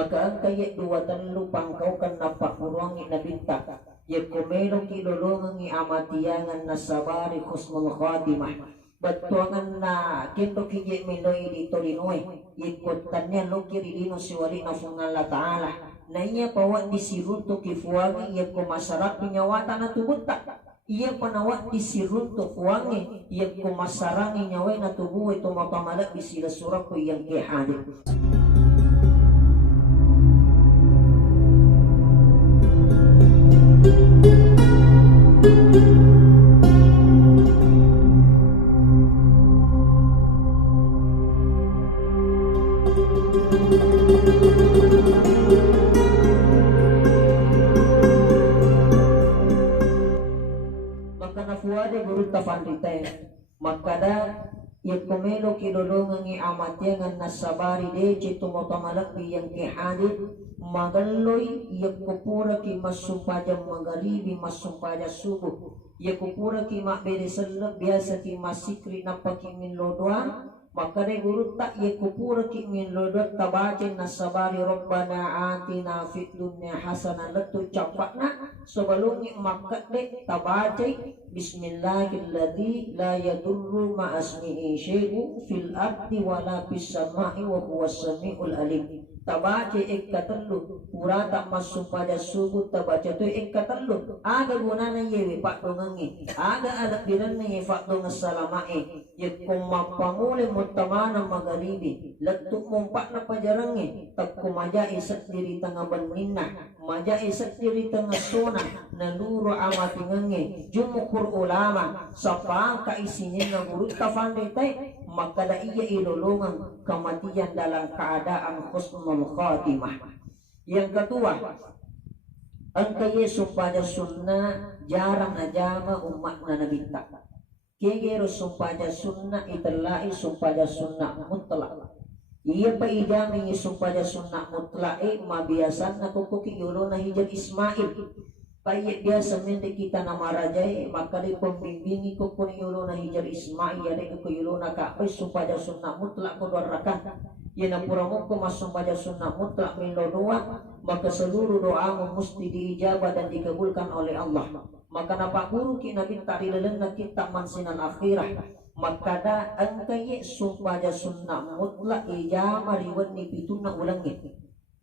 maka ang kaya dua tanlu pangkau kan napakuruangi na binta ya kumelo kilolongan ni amatiyangan na sabari husnul khatimah batuangan na kinto kije minoy dito linoy ikot tanya lo kiri dino siwali na fungala ta'ala na iya pawa disirunto kifuangi ya kumasarap pinyawata na tubunta iya panawat disirunto fuangi ya kumasarangi nyaway na tubuhay tumapamalag bisila surap ko yang kihadit. Maka nafuade guru tafandite makada yakumelo kilolongan ni amatyangan nasabari de citumotamalak yang kihadit magaloy yakupura ki masumpaja magharibi masumpaja subuh yakupura ki makberesal biasa ki masikri napakimin lodwa maka de guru tak yakupura ki min lodwa tabacin nasabari rabbana atina fid dunya hasanah letu capakna sebelum makat de tabacin bismillahilladzi la yadurru ma'asmihi syai'un fil ardi wala fis sama'i wa huwas samiul alim tabaca ikkatallu purata masuk pada subuh tabaca tu ikkatallu ada gunana yewe pak dongangi ada alat biranna ye pak dongas salamai yakum mapamule mutamana magharibi letuk mompak na pajarangi takku maja isak diri tengah benminna maja isak diri tengah sona naluru amatingangi jumukur ulama sapa ka isinya na gurut kafandete maka da iya ilolongan kematian dalam keadaan husnul khatimah. Yang kedua, angkaya sumpah sunnah jarang najama umat na nabita. Kegero sumpah sunnah itlai sumpah sunnah mutlak. Iya pa ijami sumpah sunnah mutlak mabiasan na kukuki yulo na hijab Ismail. Kaya biasa mende kita nama rajai maka di pembimbingi ko pun yulo na hijar Ismail ya ko yulo na ka supaya sunnah mutlak ko darakan ya na puramo ko masumpaya sunnah mutlak min doa maka seluruh doamu mesti diijabah dan dikabulkan oleh Allah maka napa guru kina minta dilelenna kita mansinan akhirah maka da angkaye supaya sunnah mutlak ijamah riwani pituna ulangi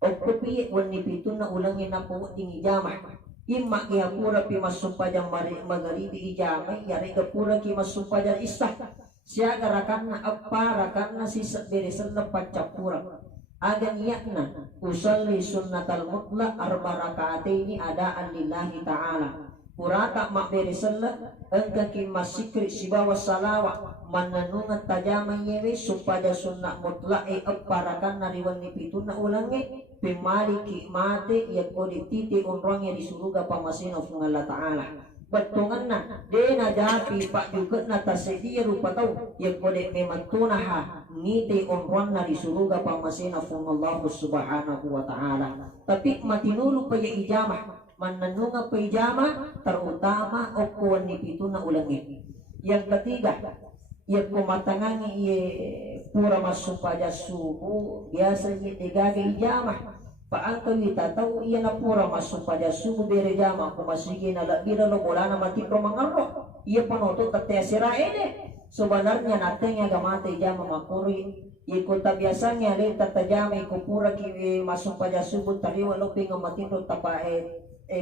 o kopiye wani pituna ulangi na po ding ijamah imma ki pura pi masumpajan magharibi ijamai yari pura ki masumpajan istah siaga rakanna apa rakanna sisa beresan lepat capura ada niatna usalli sunnatal mutlaq arba rakaataini adaan lillahi ta'ala purata mak beresan engka ki masikri sibawa salawa mananungat tajama yewe supaya sunnah mutlaq apa rakanna riwani pituna ulangi pemaliki mate ya kodi titi unrongnya di surga pamasina of Allah Ta'ala betungan na dena japi pak juga na tasedia rupa tau ya kodi mematunaha ngite unrongna di surga pamasina of Allah Subhanahu Wa Ta'ala tapi matinulu pa ya ijamah mananunga pa ijamah terutama okuan ni pituna ulangi yang ketiga ya kumatangangi ye pura masuk pada subuh biasanya digage ijamah paangka kita tahu iya na pura masuk pada subuh bere jama kumasigi na labira lo bola na mati pro mangarro iya panoto tatesira ene sebenarnya natenya gamate jama makuri ikut biasanya le tatajama iku pura ki masuk pada subuh tariwa lo pinga mati pro tapae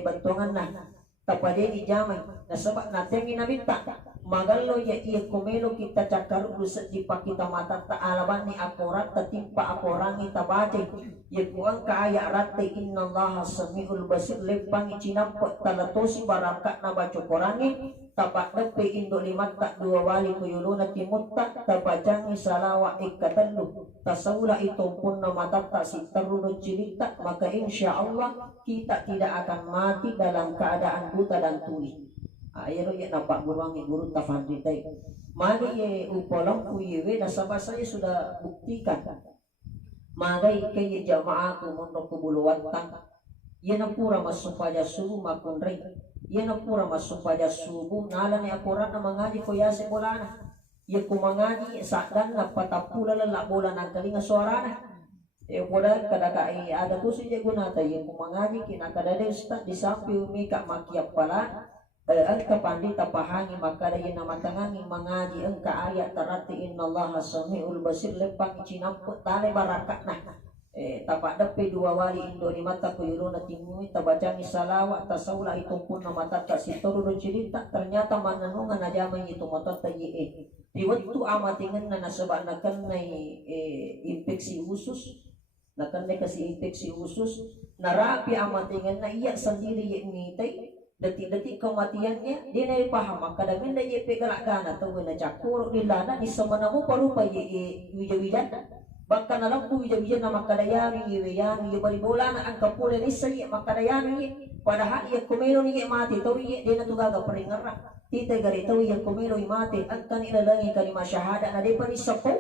bantungan na tapade ijamai na sebab natengi na minta magalo ya iya kumelo kita cakar usat di pakita mata taalaban ni akurat tatimpa akurangi tabace ya kuang kaaya rate innallaha samiul basir lepang cinampo talatosi barakat na baco korangi tapak depe indo limat tak dua wali kuyuluna timutta tabacangi salawa ikkatallu tasawla itu pun nama tak si terlalu cerita maka insya Allah kita tidak akan mati dalam keadaan buta dan tuli. Ayo ya nampak guru tafandritai mali ye upolong kuyewe nasabah saya sudah buktikan magai kaya jamaah kumunok kubuluwatan yan ang pura masumpaya subuh makunray yan ang pura masumpaya subuh nala ni akurat na mangaji ko yase bolana yan kumangaji sakdan na patapula lalabola ng kalinga suara na Kuda kada kai ada tu saja guna tayo kung mangaji kinakadada ustad di samping mika makiap pala ang kapandi tapahangi makadayin na matangangi mangaji ang kaayat tarati innallaha samiul basir lepang icinampu tale barakat nah tapak depe dua wali indo di mata kuyuluna timui tabacangi salawat tasawla itong pun na mata tak sitoru cerita ternyata mananungan na jaman itu motor tayi Iwat tu amatingan na nasaba na kanay infeksi usus na kanay kasi infeksi usus narapi amatingan na iya sendiri yang mitay detik-detik kematiannya dia na paham kadang na iya pegalakana tahu na cakur nilana di samana mo parupa iya wijawijan bahkan alam po wijawijan na makadayari iya bali bola na ang kapula ni sa iya makadayari padahal iya kumelo ni iya mati tahu iya dia na tugaga paringarra tita garitaw yang kumelo imati at kanilalangi kalima syahada na di pa ni sapo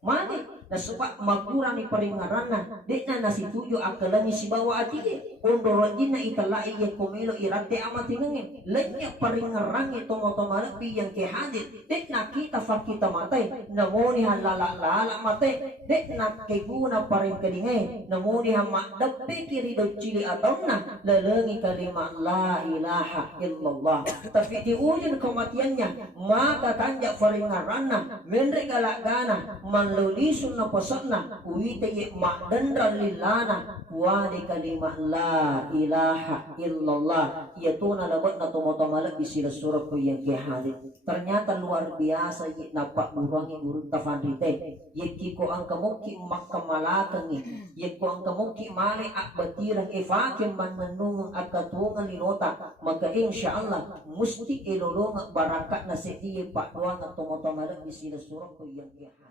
mati na supa magkurang ni paringaran na di na nasituyo akalangi si bawa ati ondoro din na italai yang kumelo irate amati ngin lanya paringaran ito motomalapi yang kehadit di na kita fakita matay namoni halala matay di na keguna paring kadingay namoni hamakdapi kiri daw cili ataw na lalangi kalima la ilaha illallah tapi di ujung kematiannya maka tanjak paringaran na menregalagana manlulisun na pasakna uwite makdandra lilana wali kalimah la ilaha illallah yaitu na labat na tumotomalak di sila surah ko yang kehadit ternyata luar biasa napak burangi urut tafandite yaki ko ang kamuki makamalakangi yaki ko ang kamuki mali akbatirang ifakin mananung akatungan linota maka insyaallah musti ilulong barakat na setiap pak doang at tumotomalak di sila surah ko yang kehadit